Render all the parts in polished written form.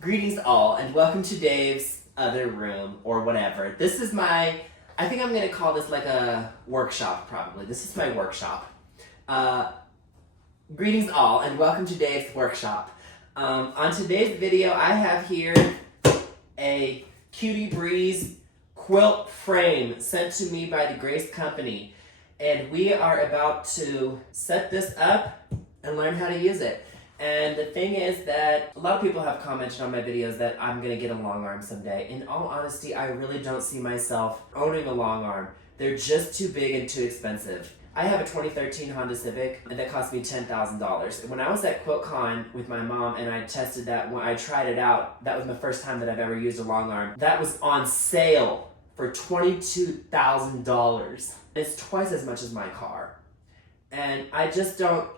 Greetings all, and welcome to Dave's other room, or whatever. This is my, I think I'm going to call this like a workshop, probably. This is my workshop. Greetings all, and welcome to Dave's workshop. On today's video, I have here a Cutie Breeze Quilt Frame sent to me by the Grace Company. And we are about to set this up and learn how to use it. And the thing is that a lot of people have commented on my videos that I'm going to get a long arm someday. In all honesty, I really don't see myself owning a long arm. They're just too big and too expensive. I have a 2013 Honda Civic and that cost me $10,000. When I was at QuiltCon with my mom and I tested that, when I tried it out, that was the first time that I've ever used a long arm. That was on sale for $22,000. It's twice as much as my car. And I just don't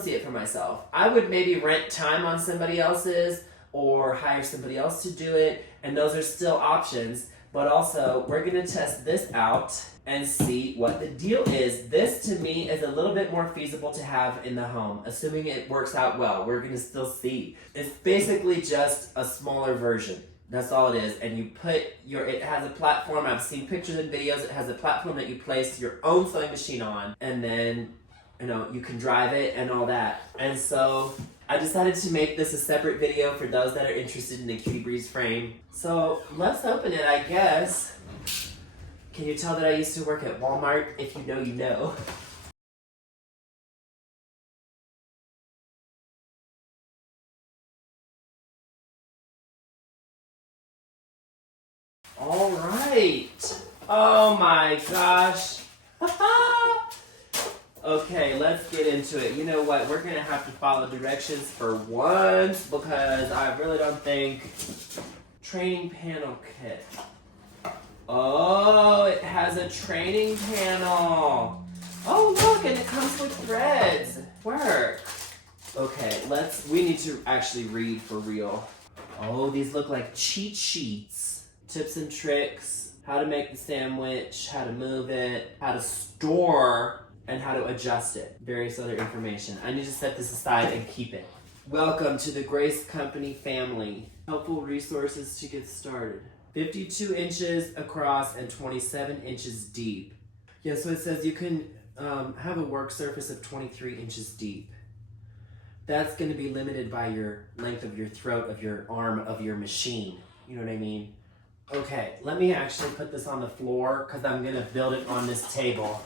see it for myself. I would maybe rent time on somebody else's or hire somebody else to do it, and those are still options. But also, we're gonna test this out and see what the deal is. This, to me, is a little bit more feasible to have in the home, assuming it works out well. We're gonna still see. It's basically just a smaller version. That's all it is. And you put it has a platform. I've seen pictures and videos. It has a platform that you place your own sewing machine on, and then you can drive it and all that. And so I decided to make this a separate video for those that are interested in the Cutie Breeze frame. So let's open it, I guess. Can you tell that I used to work at Walmart? If you know, you know. All right. Oh my gosh. Okay, let's get into it. You know what? We're going to have to follow directions for once because I really don't think... Training panel kit. Oh, it has a training panel. Oh, look, and it comes with threads. Work. Okay, we need to actually read for real. Oh, these look like cheat sheets. Tips and tricks, how to make the sandwich, how to move it, how to store, and how to adjust it. Various other information. I need to set this aside and keep it. Welcome to the Grace Company family. Helpful resources to get started. 52 inches across and 27 inches deep. Yeah, so it says you can have a work surface of 23 inches deep. That's going to be limited by your length of your throat, of your arm, of your machine. You know what I mean? Okay, let me actually put this on the floor because I'm going to build it on this table.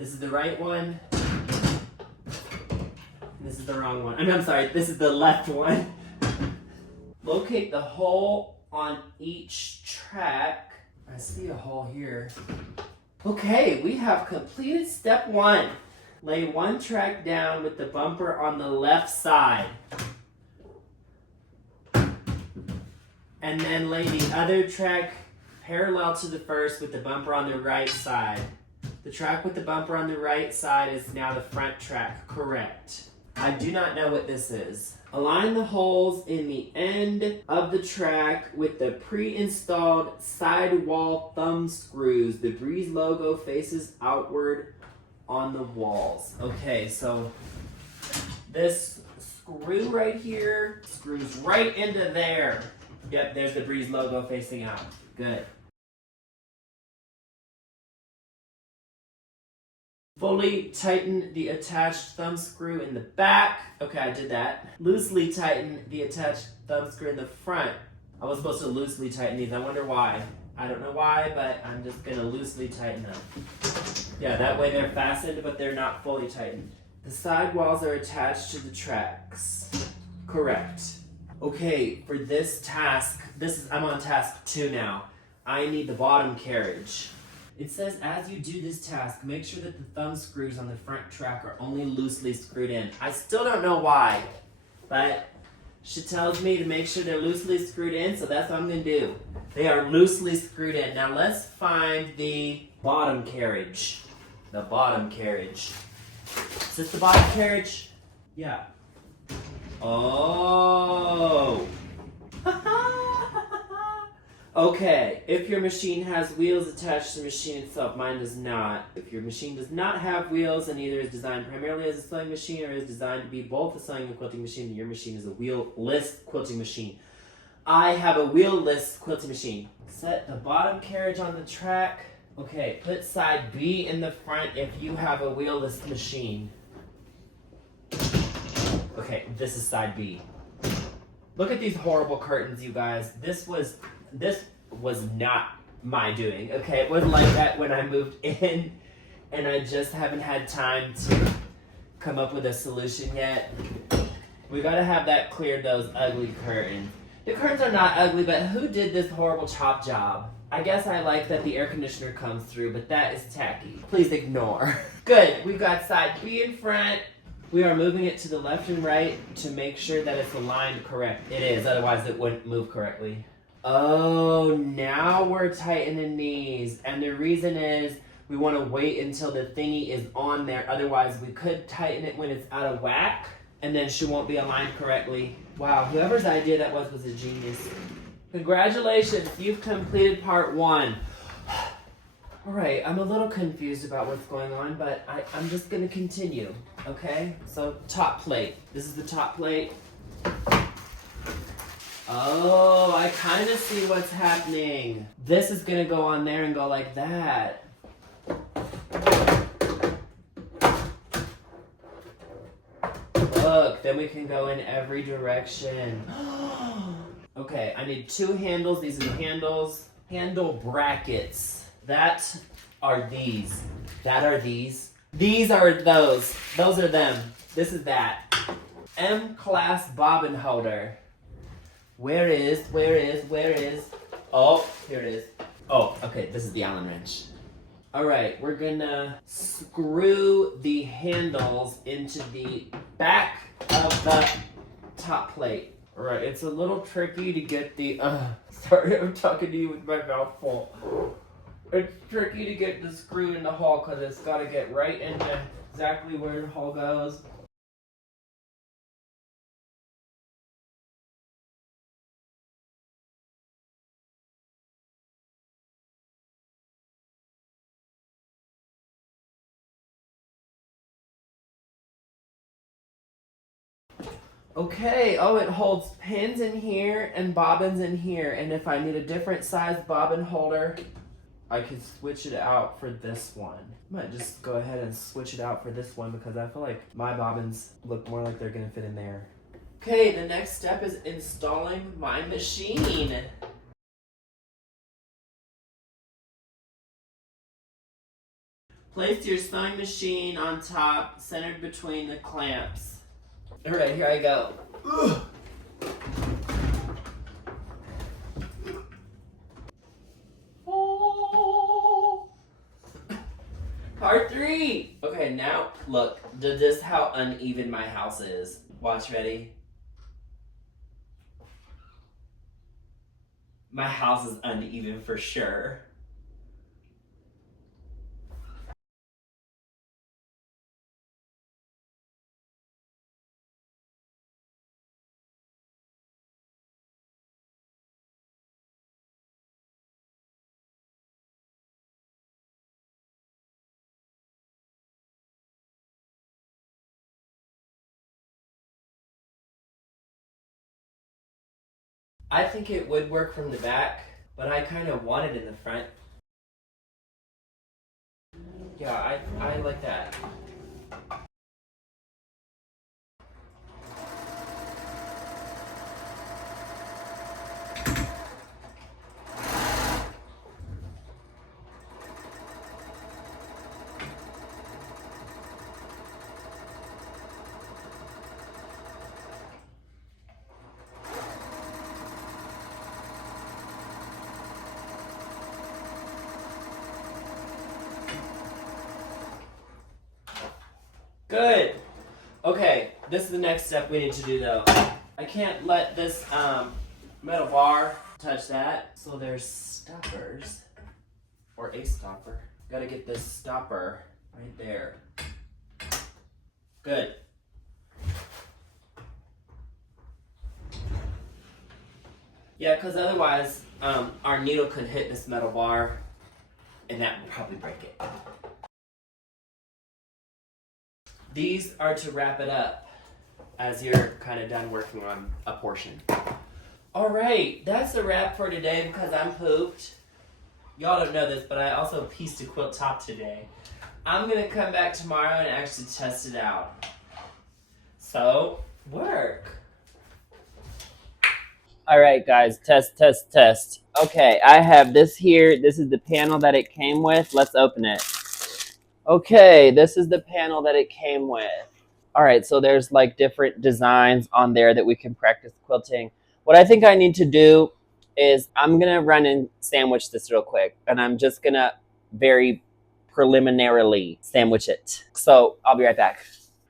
This is the right one. This is the wrong one. I'm sorry, this is the left one. Locate the hole on each track. I see a hole here. Okay, we have completed step one. Lay one track down with the bumper on the left side. And then lay the other track parallel to the first with the bumper on the right side. The track with the bumper on the right side is now the front track, correct. I do not know what this is. Align the holes in the end of the track with the pre-installed sidewall thumb screws. The Breeze logo faces outward on the walls. Okay, so this screw right here screws right into there. Yep, there's the Breeze logo facing out. Good. Fully tighten the attached thumb screw in the back. Okay, I did that. Loosely tighten the attached thumb screw in the front. I was supposed to loosely tighten these. I wonder why. I don't know why, but I'm just going to loosely tighten them. Yeah, that way they're fastened, but they're not fully tightened. The side walls are attached to the tracks. Correct. Okay, for this task, I'm on task 2 now. I need the bottom carriage. It says as you do this task, make sure that the thumb screws on the front track are only loosely screwed in. I still don't know why, but she tells me to make sure they're loosely screwed in, so that's what I'm going to do. They are loosely screwed in. Now let's find the bottom carriage. The bottom carriage. Is this the bottom carriage? Yeah. Oh. Okay, if your machine has wheels attached to the machine itself, mine does not. If your machine does not have wheels and either is designed primarily as a sewing machine or is designed to be both a sewing and quilting machine, then your machine is a wheel-less quilting machine. I have a wheel-less quilting machine. Set the bottom carriage on the track. Okay, put side B in the front if you have a wheel-less machine. Okay, this is side B. Look at these horrible curtains, you guys. This was not my doing, okay? It wasn't like that when I moved in, and I just haven't had time to come up with a solution yet. We gotta have that cleared, those ugly curtains. The curtains are not ugly, but who did this horrible chop job? I guess I like that the air conditioner comes through, but that is tacky. Please ignore. Good, we've got side B in front. We are moving it to the left and right to make sure that it's aligned correct. It is, otherwise it wouldn't move correctly. Oh, now we're tightening these. And the reason is we want to wait until the thingy is on there. Otherwise, we could tighten it when it's out of whack, and then she won't be aligned correctly. Wow, whoever's idea that was a genius. Congratulations, you've completed part 1. All right, I'm a little confused about what's going on, but I'm just gonna continue, okay? So top plate, this is the top plate. Oh, I kind of see what's happening. This is gonna go on there and go like that. Look, then we can go in every direction. Okay, I need 2 handles, these are the handles. Handle brackets. That are these. That are these. These are those. Those are them. This is that. M-class bobbin holder. Where is? Oh, here it is. Oh, okay, this is the Allen wrench. All right, we're gonna screw the handles into the back of the top plate. All right, it's a little tricky to get the, sorry, I'm talking to you with my mouth full. It's tricky to get the screw in the hole because it's got to get right into exactly where the hole goes. Okay, oh, it holds pins in here and bobbins in here. And if I need a different size bobbin holder, I could switch it out for this one. I might just go ahead and switch it out for this one because I feel like my bobbins look more like they're gonna fit in there. Okay, the next step is installing my machine. Place your sewing machine on top, centered between the clamps. All right, here I go. Ugh. Part 3. Okay, now look, this is how uneven my house is. Watch, ready? My house is uneven for sure. I think it would work from the back, but I kind of want it in the front. Yeah, I like that. Good. Okay, this is the next step we need to do though. I can't let this metal bar touch that. So there's stoppers, or a stopper. Gotta get this stopper right there. Good. Yeah, because otherwise our needle could hit this metal bar and that would probably break it. These are to wrap it up as you're kind of done working on a portion. All right, that's a wrap for today because I'm pooped. Y'all don't know this, but I also pieced a quilt top today. I'm gonna come back tomorrow and actually test it out. So, work. All right, guys, test. Okay, I have this here. This is the panel that it came with. Let's open it. Okay, this is the panel that it came with. All right, so there's like different designs on there that we can practice quilting. What I think I need to do is I'm gonna run and sandwich this real quick, and I'm just gonna very preliminarily sandwich it. So I'll be right back.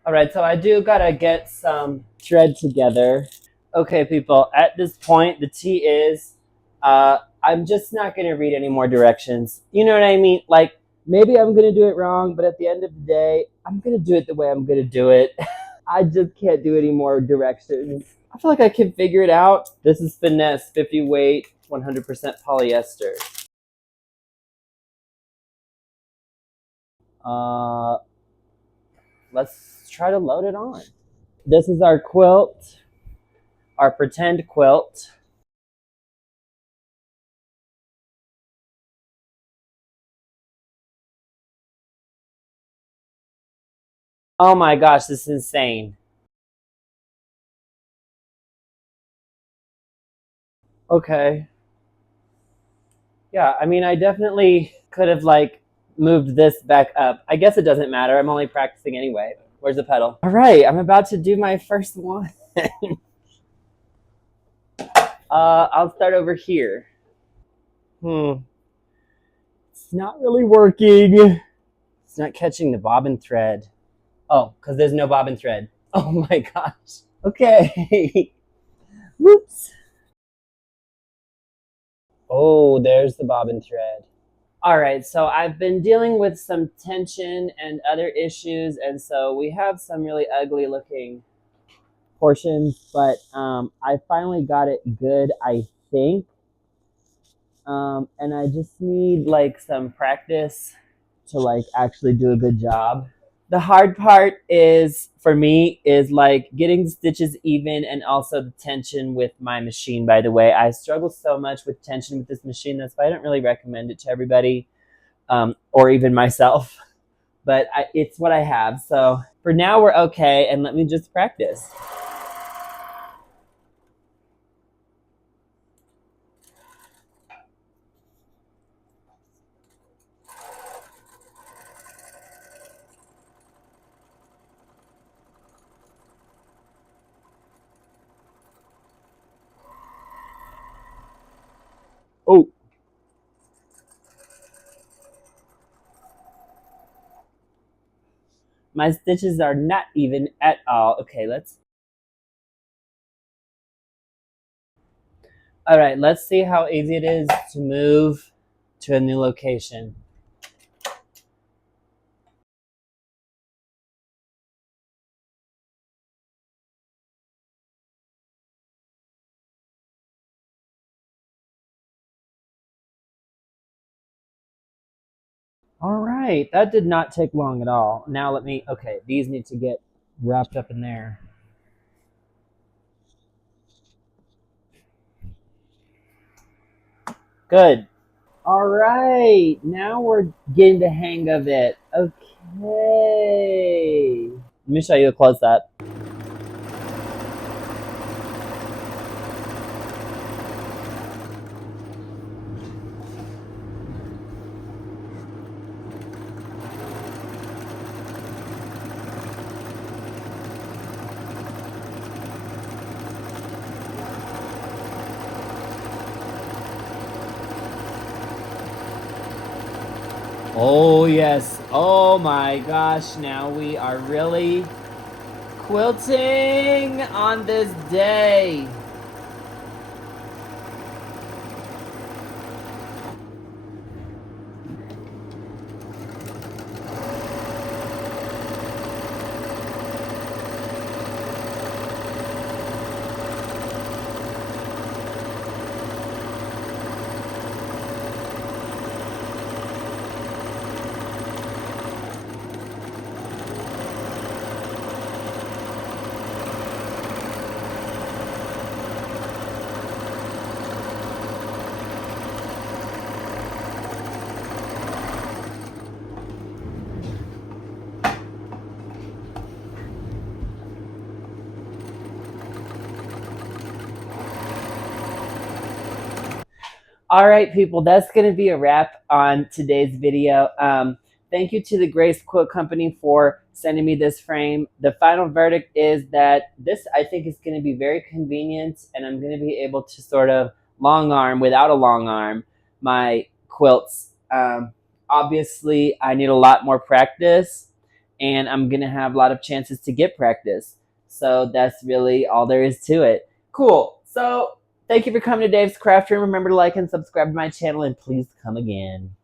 All right, so I do gotta get some thread together. Okay, people, at this point, the tea is, I'm just not gonna read any more directions. You know what I mean? Like, maybe I'm gonna do it wrong, but at the end of the day, I'm gonna do it the way I'm gonna do it. I just can't do any more directions. I feel like I can figure it out. This is Finesse 50 weight, 100% polyester. Let's try to load it on. This is our quilt, our pretend quilt. Oh my gosh, this is insane. Okay. Yeah, I mean, I definitely could have like moved this back up. I guess it doesn't matter. I'm only practicing anyway. Where's the pedal? All right, I'm about to do my first one. I'll start over here. It's not really working. It's not catching the bobbin thread. Oh, because there's no bobbin thread. Oh my gosh. Okay. Whoops. Oh, there's the bobbin thread. All right, so I've been dealing with some tension and other issues, and so we have some really ugly looking portions, but I finally got it good, I think. And I just need like some practice to like actually do a good job. The hard part is for me is like getting the stitches even and also the tension with my machine. By the way, I struggle so much with tension with this machine. That's why I don't really recommend it to everybody, or even myself, but it's what I have. So for now we're okay, and let me just practice. Oh. My stitches are not even at all. Okay, all right, let's see how easy it is to move to a new location. All right, that did not take long at all. Now okay, these need to get wrapped up in there. Good. All right, now we're getting the hang of it. Okay. Let me show you a close up. Oh yes, oh my gosh, now we are really quilting on this day. All right, people, that's going to be a wrap on today's video. Thank you to the Grace Quilt Company for sending me this frame. The final verdict is that this, I think, is going to be very convenient, and I'm going to be able to sort of long arm, without a long arm, my quilts. Obviously, I need a lot more practice, and I'm going to have a lot of chances to get practice. So that's really all there is to it. Cool. So thank you for coming to Dave's Craft Room. Remember to like and subscribe to my channel, and please come again.